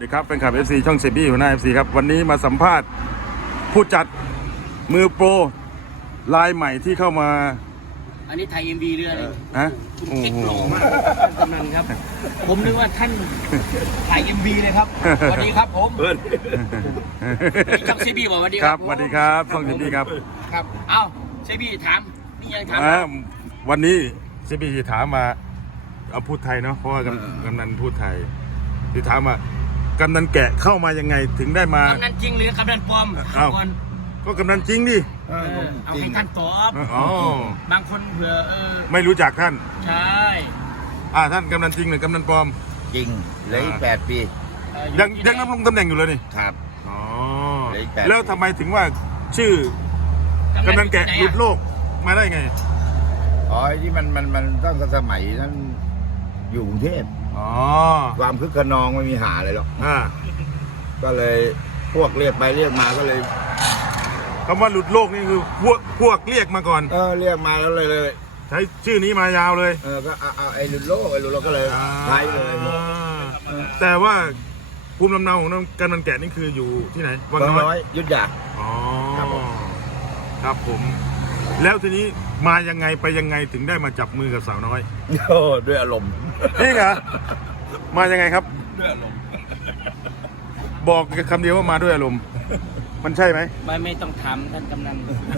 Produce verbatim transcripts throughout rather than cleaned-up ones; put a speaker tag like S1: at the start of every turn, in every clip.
S1: ครับแฟนคลับ เอฟ ซี ช่องเซบี้หัวหน้า เอฟ ซี ครับวันนี้มาสัมภาษณ์ผู้จัดมือโปรลายใหม่ที่เข้ามา
S2: อันนี้ไทย เอ็ม วี เรืออะไร
S1: ฮะ
S2: คุณเก๊กหล่อมากท่านกำนันครับผมนึกว่าท่านถ่าย เอ็ม วี เลยครับสวัสดีครับผมช่องเซบี้บอกสวัสดี
S1: ครับสวัสดีครับช่องเซบี้ครับ
S2: ครับเอ้าเซบี้ถามนี่ยังถาม
S1: วันนี้เซบี้จะถามมาเอาพูดไทยเนาะเพราะว่ากำนันพูดไทยที่ถามว่ากำนันแกะเข้ามายังไงถึงได้มาก
S2: ำนันจริงหรือกำนันปลอม
S1: อ้าวก็กำนันจริงดิ
S2: เอาให้ท่านตอบ
S1: อ๋
S2: อบางคนเผื่อเออ
S1: ไม่รู้จักท่าน
S2: ใช่
S1: อ่าท่านกำนันจริงหรือกำนันปลอม
S3: จริงเลยแปดปี
S1: ยังยังดำรงตำแหน่งอยู่เลยนี่
S3: ครับ
S1: อ๋อแล้วทำไมถึงว่าชื่อกำนันแกะหลุดโลกมาได้ไง
S3: อ๋อที่มันมันมันตั้งแต่สมัยนั้นอยู่กรุงเทพ
S1: อ๋อ
S3: ความคึกขนองไม่มีหาอะไรหรอก
S1: อ่า
S3: ก็เลยพวกเรียกไปเรียกมาก็เลย
S1: คำว่าหลุดโลกนี่คือพวกพวกเรียกมาก่อน
S3: เออเรียกมาแล้วเลยเลย
S1: ใช้ชื่อนี้มายาวเลย
S3: เออก็เอาไอ้หลุดโลกไอ้หลุดโลกก็เลยใช้เลย
S1: แต่ว่าภูมิลำเนาของกำนันแกะนี่คืออยู่ที่ไหน
S3: วังน้อยยุทธยา
S1: อ๋อครับผมแล้วทีนี้มายังไงไปยังไงถึงได้มาจับมือกับสาวน้อย
S3: โอ้ด้วยอารมณ์
S1: นี่เหรอมายังไงครับ
S3: ด้วยอารมณ์
S1: บอกคำเดียวว่ามาด้วยอารมณ์มันใช่ไหม
S2: ไม่ไม่ต้องถามท่านกำนัน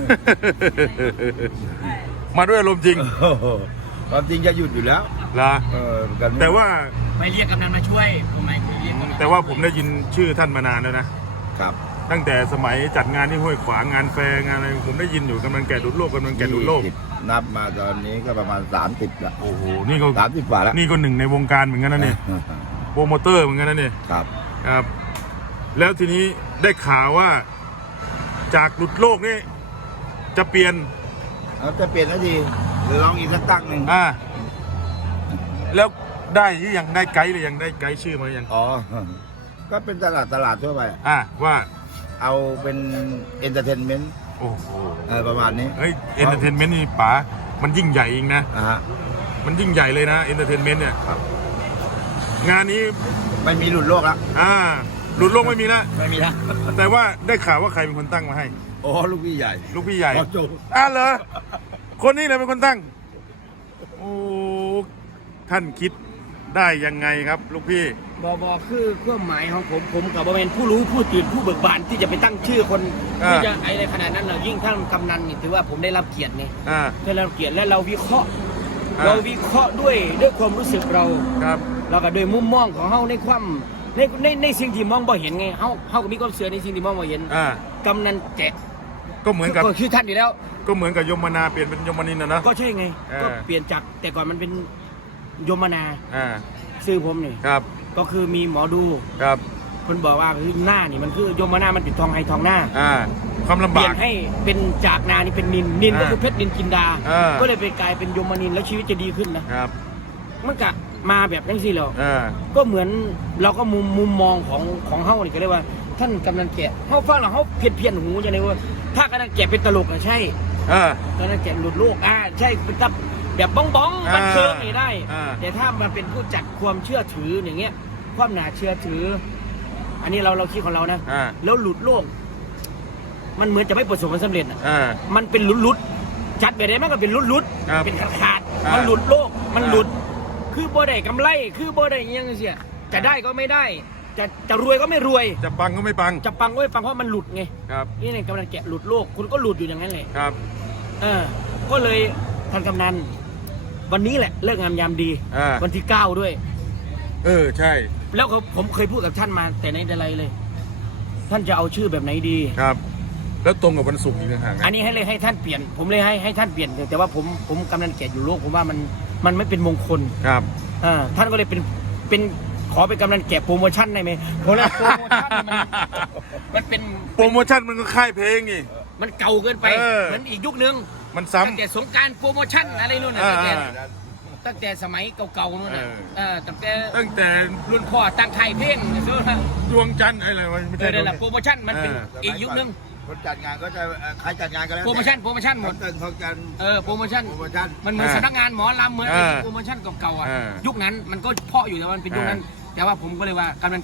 S1: มาด้วยอารมณ์จริง
S3: ความจริงจะหยุดอยู่แล้ว
S1: ล่ะแต่ว่า
S2: ไม่เรียกกำนันมาช่วยผมไม่เรียก
S1: แต่ว่าผมได้ยินชื่อท่านมานานแล้วนะครับตั้งแต่สมัยจัดงานที่ห้วยขวางงานแฟร์งานอะไรผมได้ยินอยู่กำลังแก่ดุดโลกกำลังแก่ดุดโลก
S3: นับมาตอนนี้ก็ประมาณสามสิบละ
S1: โอ้โหนี่ก็
S3: สามสิบกว่าแล้ว
S1: นี่ก็หนึ่งในวงการเหมือนกันนะเนี่ยโปรโมเตอร์เหมือนกันนะเนี่ย
S3: ครับ
S1: ครับแล้วทีนี้ได้ข่าวว่าจากดุดโลกนี่จะเปลี่ยน
S3: จะเปลี่ยนแล้วดีลองอีกสักตั้งหนึ่ง
S1: อ่าแล้วได้ที่ยังได้ไกด์หรือยังได้ไกด์ชื่อมายัง
S3: อ๋อก็เป็นตลาดตลาดทั่วไป
S1: อ่าว่า
S3: เอาเป็นเอนเตอร์เทนเมนต์
S1: โอ้โห
S3: ประมาณนี้
S1: เฮ้ยเอนเตอร์เทนเมนต์นี่ป๋ามันยิ่งใหญ่เองนะ
S3: อ่า
S1: มันยิ่งใหญ่เลยนะเอนเตอร์เทนเมนต์เนี่ยงานนี้
S3: ไม่มีหลุดโลกแล้ว
S1: อ่าหลุดโลกไม่มีแล้ว
S3: ไม่มีแล้ว
S1: แต่ว่าได้ข่าวว่าใครเป็นคนตั้งมาให้
S3: โอ้ลูกพี่ใหญ่
S1: ลูกพี่ใหญ่อ่าเหรอคนนี้เลยเป็นคนตั้งโอ้ท่านคิดได้ยังไงครับลูกพี่
S2: บอบอคือเครื่องหมายของผมผมกับบอเป็นผู้รู้ผู้ตื่นผู้เบิกบานที่จะไปตั้งชื่อคนที่จะไอ้ขนาดนั้นเรายิ่งท่านกำนันนี่ถือว่าผมได้รับเกียรติไงได้รับเกียรติและเราวิเคราะห์เราวิเคราะห์ด้วยด้วยความรู้สึกเรา
S1: ครับ
S2: เราก็โดยมุมมองของเฮาในความในในในสิ่งที่มองบ่เห็นไงเฮาเฮาก็มีความเชื่อในสิ่งที่มองบ่เห็นกำนันแจก
S1: ก็เหมือนกับ
S2: ก็คือท่านอยู่แล้ว
S1: ก็เหมือนกับยมนาเปลี่ยนเป็นยมนินนะนะ
S2: ก็ใช่ไงก็เปลี่ยนจากแต่ก่อนมันเป็นยมนาชื่อผมนี่
S1: ครับ
S2: ก็คือมีหมอดู
S1: ครับ
S2: คนบอกว่าคือหน้านี่มันคือยมนามันเป็นทองไฮทองหน้า
S1: อ่าความลำบาก
S2: เปลี่ยนให้เป็นจากนานี่เป็นนินนินก็คือเพชรนินจินดาก็เลยเป็นกลายเป็นยมนินแล้วชีวิตจะดีขึ้นนะครับมันกะมาแบบนั้นสิเหรอก็เหมือนเราก็มุมมุมมองของของเฮานี่ก็เรียกว่าท่านกำนันแกะเฮาฟังแล้วเฮาเพี้ยนเพี้ยนหูอย่างไรว่าถ้ากำนันแกะเป็นตลกอะใช่กำนันแกะหลุดโลกอ่าใช่เป็นตับแบบบ้องบ้องบันเทิงนี่ได้แต่ถ้ามันเป็นผู้จัดความเชื่อถืออย่างเงี้ยความหนาเชื่อถืออันนี้เราเราคิดของเรานะแล้วหลุดโลกมันเหมือนจะไม่ประสบความสำเร็จอ่ะมันเป็นลุดลุดจัดไปได้มากกว่าเป็นลุดลุดเป็นขาดขาดมันหลุดโลกมันหลุดคือบ่ได้กำไรคือบ่ได้ยังไงเสียจะได้ก็ไม่ได้จะจะรวยก็ไม่รวย
S1: จะปังก็ไม่ปัง
S2: จะปังก็ไม่ปังเพราะมันหลุดไง
S1: ครับ
S2: นี่ในกำลังแกะหลุดโลกคุณก็หลุดอยู่อย่างนั้นเลย
S1: ครับ
S2: เออก็เลยท่านกำนันวันนี้แหละเลิกงามยามดีวันที่เก้าด้วย
S1: เออใช่
S2: แล้วผมเคยพูดกับท่านมาแต่ในแต่ไรเลยท่านจะเอาชื่อแบบไหนดี
S1: ครับแล้วตรงกับวันศุกร์อีกต่างหาก
S2: อันนี้ให้เลยให้ท่านเปลี่ยนผมเลยให้ให้ท่านเปลี่ยนแต่ว่าผมผมกำนันแกะอยู่โลกผมว่ามันมันไม่เป็นมงคล
S1: ครับ
S2: อ่าท่านก็เลยเป็นเป็นขอเป็นกำนันแกะโปรโมชั่นได้ไหมเพราะว่าโปรโมชั่นมันมันเป็น
S1: โปรโมชั่นมันก็ค่ายเพลงนี่
S2: มันเก่าเกินไปเหมือนอีกยุคนึง
S1: มันซ้ำ
S2: ตั้งแต่สงการโปรโมชั่นอะไรนู่นน่ะตั้งแต่ตั้งแต่สมัยเก่าๆนู่นน่ะตั้งแต่
S1: ตั้งแต่
S2: รุ่นพ่อตั้งค่ายเพลง
S1: ดวงจันทร์อะไรวะ
S2: ไม่ใช่นั่นแหละโปรโมชั่นมันเป็นอีกยุคนึง
S3: คนจัดงานก็จะใครจัดงานก็แล้ว
S2: โปรโมชั่นโปรโมชั่นหมด
S3: เติมเขากัน
S2: เออโปรโมชั่น
S3: โปรโมชั่น
S2: มันเหมือนสำนักงานหมอลำเหมือนโปรโมชั่นเก่าๆอ่ะยุคนั้นมันก็เพาะอยู่แต่มันเป็นยุคนั้นแต่ว่าผมก็เลยว่ากำนันแกะ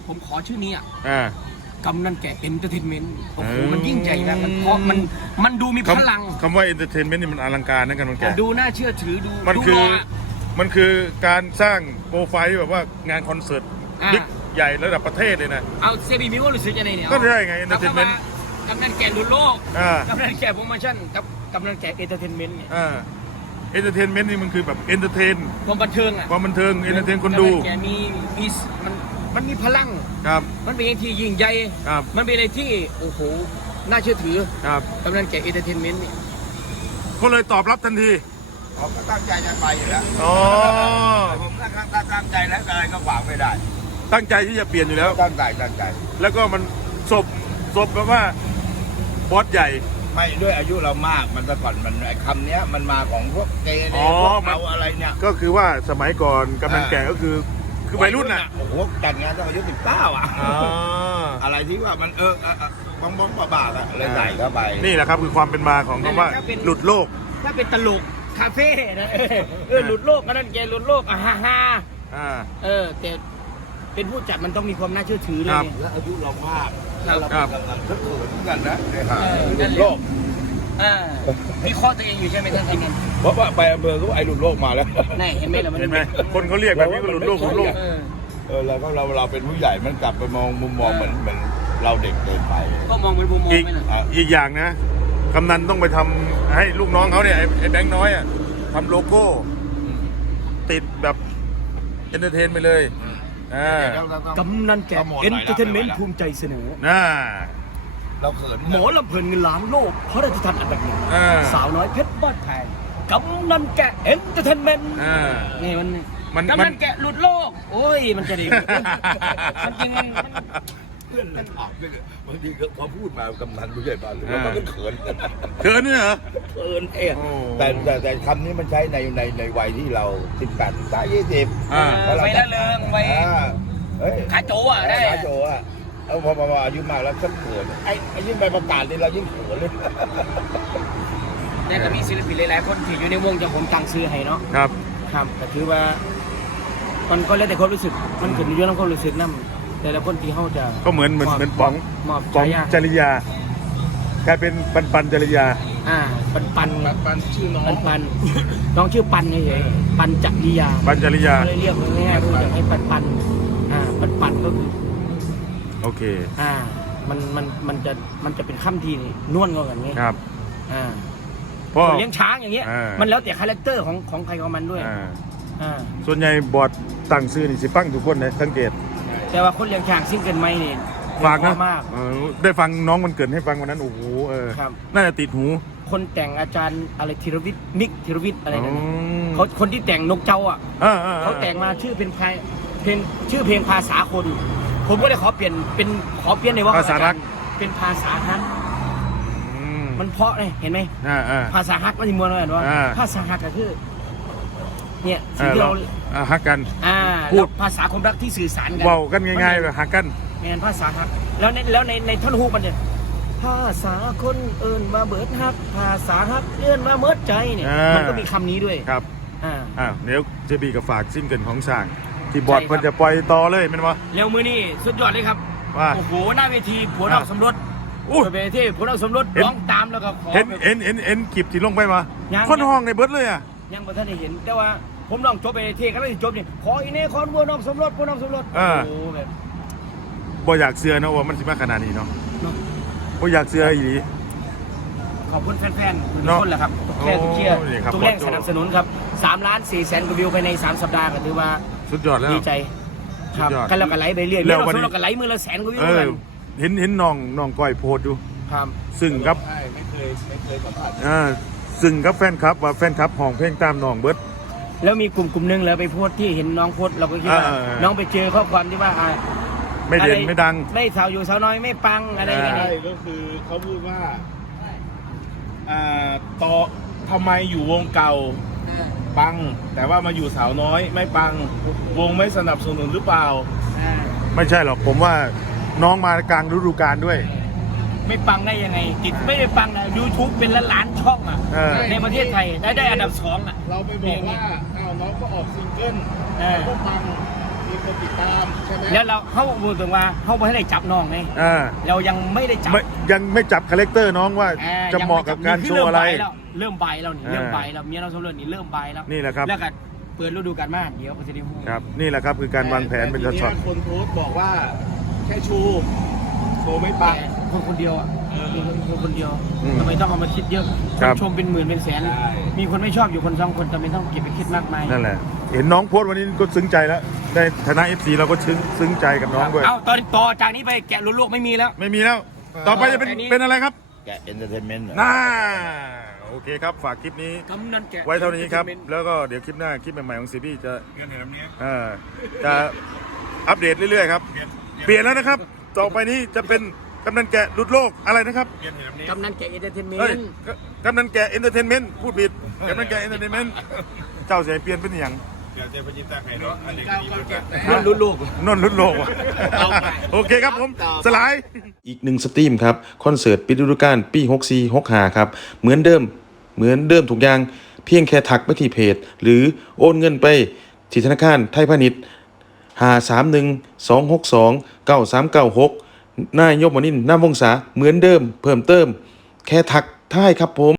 S2: ผมขอชื่อนี้อ่ะ
S1: อ่า
S2: กำนันแกะเอนเตอร์เทนเมนต์โอ้โห
S1: อืม
S2: มันยิ่งใหญ่นะมันเพราะมันมันดูมีพลัง
S1: คำคำว่าเอนเตอร์เทนเมนต์นี่มันอลังการนะกันมันแก
S2: ดูน่าเชื่อถือดู
S1: มัน
S2: ดู
S1: คือ
S2: หล่ะ
S1: มันคือการสร้างโปรไฟล์ที่แบบว่างานคอนเสิร์ต
S2: อ่า
S1: บิ๊กใหญ่ระดับประเทศเลยนะ
S2: เอาเซบีมิวรู้สึกยังไงเนี่ย
S1: ก็ใช่ไง entertainment
S2: กำนันแกะลุ้นโลก
S1: อ่าก
S2: ำนันแกะโปรโมชั่นกับกำนันแกะเอนเตอร์เทนเมนต์เนี่ย
S1: อ่าเอนเตอร์เทนเมนต์นี่มันคือแบบเอนเตอร์เทน
S2: ความบันเทิงอ่ะ
S1: ความบันเทิงเอนเตอร์เทนคนดู
S2: กำนัแกะมีมีมันมันมีพลัง
S1: ครับ
S2: มันเป็นอะไรที่ยิ่งใหญ่
S1: ครับ
S2: มันเป็นอะไรที่โอ้โหน่าเชื่อถือ
S1: ครับ
S2: กำนันแกะเอนเตอร์เทนเมนต์เนี่ย
S1: ก็เลยตอบรับทันที
S3: ผมก็ตั้งใจจะไปอยู่แล้ว
S1: อ๋อ
S3: ผมตั้งตั้งตั้งใจแล้วอะไรก็หวังไม่ได้
S1: ตั้งใจที่จะเปลี่ยนอยู่แล้ว
S3: ตั้งใจตั้งใจ
S1: แล้วก็มันศพศพแบบว่าบอสใหญ่
S3: ไม่ด้วยอายุเรามากมันแต่ก่อนมันไอ้คำเนี้ยมันมาของพวกเกย์
S1: อ๋
S3: เนี่ย
S1: อ
S3: พวก
S1: มัน
S3: เราอะไรเนี่ย
S1: ก็คือว่าสมัยก่อนกำนันแก่ก็คือคือวัยรุ่นน่ะ
S3: โอ้โหแต่งงานตั้งอายุสิบเก้าอ่ะ
S1: อ๋อ
S3: อะไรที่ว่ามันเออเออเออบ้องบ้องบาบาๆอะเลยใส่เข้าไป
S1: นี่แหละครับคือความเป็นมาของคำว่าหลุดโลก
S2: ถ้าเป็นตลกคาเฟ่นะเออเออหลุดโลกกำนันแกะหลุดโลกอ่ะฮ่าฮ่า
S1: อ่า
S2: เออแต่เป็นผู้จัดมันต้องมีความน่าเชื่อถือเล
S1: ค
S2: ย
S1: รับ
S2: เนี่ย
S3: แล้วอายุเรามาก
S2: ครับ
S3: เรากำลังเขินเหมือนกันนะเนี่ยฮะ
S2: เออนั่นแหละ
S3: โลก
S2: อ่ามีข้อตัวเองอยู่ใช่ไหมท่านกำนัน
S3: เพราะว่าไปอำเภอก็ไอ้หลุดโลกมาแล้ว
S2: นี่เห็นไหมล่ะมัน
S1: เห็นไหมคนเขาเรียกแบบนี้ก็หลุดโลกหลุดโลก
S2: เออ
S3: เออเราก็เราเราเป็นผู้ใหญ่มันกลับไปมองมุมมองเหมือนเหมือนเราเด็กเกินไป
S2: ก็มองเป็นมุมมอง
S1: อีก
S2: ไม่ล่ะ
S3: อ่ะ
S1: อีกอย่างนะกำนันต้องไปทำให้ลูกน้องเขาเนี่ยไอ้ไอ้แบงค์น้อยอ่ะทำโลโก้ ติดแบบเอนเตอร์เทนไปเลยอ่า
S2: กำนันแกะเอนเตอร์เทนเมนต์ภูมิใจเสนอ
S1: น่า
S3: เราเขิน
S2: หมอลำเพลินเงินล้านโลกพระราชทานอันดับหนึ่ง
S1: อ่า
S2: สาวน้อยเพชรบ้านแพงกำนันแกะเอนเตอร์เทนเมนต์
S1: อ่า
S2: นี่มัน
S1: มัน
S2: กำ
S1: มั
S2: นั
S1: น
S2: นแกะหลุดโลก โอ้ยมันจะดี มันจริงมันมัน
S3: เพื่อนเราถามด้วยเลยบางทีก็พอพูดมากำนันผู้ใหญ่บ้านเลยแล้วมันก็เขิน
S1: เขินเนี่ยเหรอ
S3: เขินเอง
S1: โอ้
S3: แต่แต่แต่คำนี้มันใช้ในในในวัยที่เราสิบแปดสิบเก้ายี่สิบ
S1: อ่า
S2: เออไว้ละเริงไว้
S3: เฮ้ย
S2: ขาโจอ่ะได้
S3: ขาโจอ่ะเอาพอมาอายุมากแล้วฉันเขินไอ้ไอ้ยิ่งไปประกาศนี่เรายิ่งเขินเลย
S2: แต่ก็มีศิลปินหลายๆคนที่อยู่ในวงจะผมตังซื้อให้เนาะ
S1: ครับ
S2: ครับแต่ถือว่า มันก็แล้วแต่ความรู้สึก มันขึ้นอยู่กับความรู้สึกนั่นแต่ละคนที่เขาจะ
S1: ก็เหมือนเหมือนเหมือนป๋อง
S2: มอบ
S1: ป๋อง
S2: ฉายา
S1: จริยากลายเป็นปันปันจริยา
S2: อ่า ปันปัน
S3: ปันชื่อน้อ
S2: ปั
S3: ง
S2: นปันน้องชื่อปันเฉยๆปันจักริยา
S1: ปันจริยา
S2: เลยเรียกง่ายๆรู้จักให้ปันปันอ่า ปันปันก็คือ
S1: โอเค
S2: อ่า มันมันมันจะมันจะเป็นค่ำทีนี่นวลกว่ากันไง
S1: ครับ
S2: อ่า
S1: เพราะ
S2: คนเลี้ยงช้างอย่างเงี้ย
S1: อ่ามั
S2: มันแล้วแต่คาแรคเตอร์ของของใครของมันด้วย
S1: อ่า
S2: อ่า
S1: ส่วนใหญ่บอร์ดตั้งซื้อนี่สิฟังทุกคนเลยสังเกต
S2: แต่ว่าคนเลี้ยงช้างซิ่งเกินไหมนี่
S1: ฝากนะ
S2: เพระมาก
S1: เออได้ฟังน้องมันเกิดให้ฟังวันนั้นโอ้โหเออ
S2: ครับ
S1: น่าจะติดหู
S2: คนแต่งอาจารย์อะไรธีรวิทย์นิกธีรวิทย์อะไรนั่น
S1: อ๋
S2: น่ะ
S1: อ
S2: เขาคนที่แต่งนกเจ้าอ่ะ
S1: อ่าอ่าอ่
S2: เขาแต่งมาชื่อเป็นเพลงเพลงชื่อเพลงภาษาคน ผมก็เลยขอเปลี่ยนเป็นขอเปลี่ยนในว่า
S1: ภาษารัก
S2: เป็นภาษาฮัก
S1: อืม
S2: มันเพราะเลยเห็นไหม
S1: อ่าอ่า
S2: ภาษาฮักมันจะมวนอะไรว่า
S1: อ่า
S2: ภาษาฮักก็คือ เนี่ย
S1: เอ
S2: สิ่ง
S1: อ
S2: ที่
S1: เรา
S2: เรา
S1: อ่าฮักกัน
S2: อ่า
S1: พูด
S2: แล้วภาษาความรักที่สื่อสารกัน
S1: เว้ากันง่ายๆแบบฮักกัน
S2: แมนภาษาฮัก แล้วในแล้วในในท่อนฮุกมันเนี่ยภาษาคนเอิญมาเบิดฮัก ภาษาฮักเลื่อนมาเมิดใจเนี่ย
S1: อ่ามั
S2: มันก็มีคำนี้ด้วย
S1: ครับ
S2: อ่า
S1: อ่าเดี๋ยวเจบีกับฝากซิ่งเกิลของสร้าง ที่บอร์ด
S2: ใช่ครับ
S1: เพิ่นจะปล่อยต่อเลยแมันวะ
S2: เร็วมือนี่สุดยอดเลยครับ
S1: ว่า
S2: โอ้โหหน้าเวทีผัวนอกสมรส
S1: อู้
S2: เวทีผัวนอกสมรส
S1: เห็น
S2: ร้องตามแล้วก็ขอ
S1: เห็น
S2: แบบ
S1: เห็นเห็นเห็นคลิปที่ลงไปมา
S2: ยัง
S1: คนห้องในเบิร์ดเลยอ่ะ
S2: ยังบ่ทันได้เห็น แต่ว่าผมลองจบไปเทกันแล้วสิจบนี่ขออีเน่คอนวัวนอกสมรสผัวนอกสมรส
S1: อ่า
S2: โอ้โหแบบ
S1: บ่อยากเสือเนาะว่ามันสิมาขนาดนี้เนาะ
S2: เนาะ
S1: บ่อยากเสืออีหลี
S2: ขอบคุณแฟนๆทุก
S1: เนาะ
S2: คนแหละครับทุกแค่ทุกเชียร์
S1: โอ้นี่ครับ
S2: ทุกแรง
S1: ขอบคุณ
S2: สนับสนุนครับสามล้านสี่แสนกว่าวิวภายในสามสัปดาห์ก็ถือว่า
S1: สุดยอดแล้ว
S2: ดีใจครับ
S1: สุดยอด
S2: กันแล้วก็ไหลไปเรื่อย
S1: แล้
S2: เรื่อ
S1: วย วันนี้
S2: เราก็ไหลมือละแสนกว่าวิว
S1: เอ
S2: เหมือน
S1: อ
S2: กัน
S1: เห็นเห็นน้องน้องก้อยโพสต์อยู่
S2: ครับ
S1: ซึ่งครับ
S3: ใช่ไม่เคยไม่เคยสัมผัส
S1: อ่าซึ่งกับแฟนคลับว่าแฟนคลับห้องเพลงตามน้องเบิร์ด
S2: แล้วมีกลุ่มกลุ่มหนึงแล้วไปโพสต์ที่เห็นน้องโพสต์เราก็คิดว่า
S1: เออเออ
S2: น้องไปเจอข้อความที่ว่าอ่า
S1: ไม่เด่น
S2: อะร
S1: ไม่ดัง
S2: ไม่สาวอยู่สาวน้อยไม่ปังอะไรอย่างเงี้ย
S4: ใช่ก็คือเขาพูดว่าอ่าต่อทำไมอยู่วงเก่าปัง แต่ว่ามาอยู่สาวน้อยไม่ปัง วงไม่สนับสนุนหรือเปล่า
S2: อ่า
S1: ไม่ใช่หรอกผมว่าน้องมากลางฤดูกาลด้วย
S2: ไม่ปังได้ยังไงติดไม่ได้ปังนะยูทูบเป็นล้านล้านๆช่องอ่ะ
S1: เออ
S2: ในประเทศไทยได้ได้อันดับสองอ่ะ
S4: เราไปบอกว่าอ้าวน้องก็ออกซิงเกิล
S2: เออ
S4: ก็ปังมีคนติดตามใช่ไหม
S2: แล้วเราเขาบอกถึงว่าเขาไม่ได้จับน้องไง
S1: อ่า
S2: เรายังไม่ได้จับ
S1: ไม่ยังไม่จับคาแรคเตอร์น้องว่า
S2: อ่
S1: จะเหมาะกับการโชว์อะไร
S2: เริ่มใบแล้วนี่
S1: อ่า
S2: เริ่มใบแล้วเมียเราสำเร็จนี่เริ่มใบแล้ว
S1: นี่แหละครับ
S2: แล้วก็เปิดฤดูกาลมาเดี๋ยวก็จะได้หู
S1: ครับนี่แหละครับคือการวางแผนเป็นช็อต
S4: แต่ทียคนโพสต์บอกว่าแค่ชูโชว์ไม่ปัง
S2: คนคนเดียวอ่ะ
S4: เออ
S2: คนคนเดียว
S1: อืม
S2: ทำไมต้องเอามาคิดเยอะ
S1: ครับ
S2: นชมเป็นหมื่นเป็นแสน
S4: ใช่
S2: มีคนไม่ชอบอยู่คนสองคนทำไมต้องเก็บไปคิดมากมาย
S1: ๆนั่นแหละ เห็นน้องโพสต์วันนี้ก็ซึ้งใจแล้วในฐานะ เอฟ ซี เราก็ซึ้งซึ้งใจกับน้องด้วย
S2: เอาตอนต่อจากนี้ไปแกะลุ้นโลกไม่มีแล้ว
S1: ไม่มีแล้ว ต่อไปจะเป็น
S2: อันนี้
S1: เป็นอะไรครับ
S3: แกเอนเตอร์เทนเมนต์
S1: น่าโอเคครับฝากคลิปนี้
S2: กำนันแกะ
S1: ไว้เท่านี้ครับ แล้วก็เดี๋ยวคลิปหน้าคลิปใหม่ๆของซีบีจะ
S4: เงินเห็นแบบนี้
S1: เอ่อจะอัปเดตเรื่อยๆครับ เปลี่ยนแล้วนะครับ ต่อไปนี้จะเป็นกำนันแกะหลุดโลกอะไรนะครับ
S4: เงินเห็นแบบนี้
S2: กำนันแกะเอนเตอร์เทนเมน
S1: เฮ้ย
S2: ต์
S1: กกำนันแกะเอนเตอร์เทนเมนต์พูดผิดกำนันแกะเอนเตอร์เทนเมนต์เจ้าเสียเปลี่ยนเป็นอย่าง
S4: เดี๋ยวเจอพจิตาไข่เนาะอันนี้ก็ดีเหมือนกัน
S2: ลุ้นลุ้นโลก
S1: นนท์หลุดโลกว่ะ
S2: เอาไป
S1: โอเคครับผมสลาย
S5: อีกหนึ่งสตรีมครับ คอนเสิร์ตปิดฤดูกาลปีหกสี่ หกห้าครับ เหมือนเดิม เหมือนเดิมทุกอย่าง เพียงแค่ทักไปที่เพจ หรือโอนเงินไปที่ธนาคารไทยพาณิชย์ห้า สาม หนึ่ง สอง หก สอง เก้า สาม เก้า หกนายยกมนินทร์ นามวงศาเหมือนเดิม เพิ่มเติม แค่ทักทายครับผม